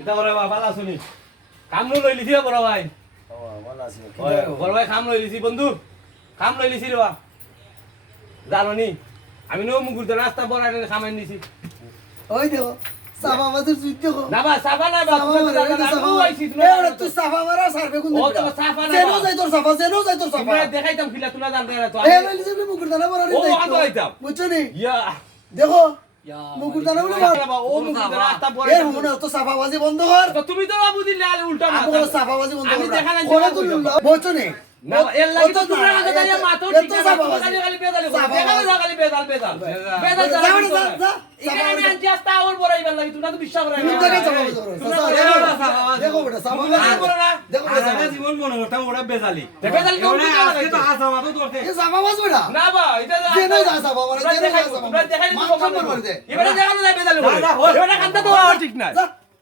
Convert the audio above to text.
এটা বড় ভাই ভালো আছুনি কাম লই লিছি বড় ভাই ও ভালো আছি বড় ভাই কাম লই লিছি বন্ধু কাম লই লিছি রে বা জানোনি আমি নো মুগুর দে রাস্তা বড় আইনে খামাই নিছি ওই দেখো সাফা মাদের যুদ্ধ দেখো না বা সাফা না বা সাফা আইছি এ তুই সাফা মারা সারবে কোন ও তো সাফা না জেনো যাই তোর সাফা জেনো যাই তোর সাফা তোমরা দেখাইতাম খিলা তোমরা জানতে না তো এ লইলি যে মুকুর দানা বড় ও আতো আইতাম বুঝছো নি ইয়া দেখো মুকুর দানা বলে ও মুগুর দে রাস্তা বড় এ মনে তো সাফাবাজি বন্ধ কর তো তুমি তো বাবু দিলে আলে উল্টা না আমি সাফাবাজি বন্ধ আমি কর দেখা না কোনে তুই বুঝছো নি না এর লাগি তো তোমরা আগে দাঁড়িয়ে মাথা ঠিক আছে খালি খালি বেদালি দেখা খালি বেদাল বেদাল বেদাল যা এখানে আমি আনছি আস্তা আর বড়াইবার লাগি তোমরা তো বিশ্বাস করে তুমি দেখে সাফাবাজি করো দেখো বেটা সাফাবাজি করো না দেখো সারা জীবন মনে করতাম ওরা বেজালি বেদাল কেউ না আজকে তো আসামা তো ধরতে এ সাফাবাজি বেটা না বা এটা জেনো যা সাফাবাজি জেনো যা তোমরা দেখাই মান তো সম্মান করে দে এবারে দেখানো যায় বেদাল এবারে কান্তা তো ঠিক না যা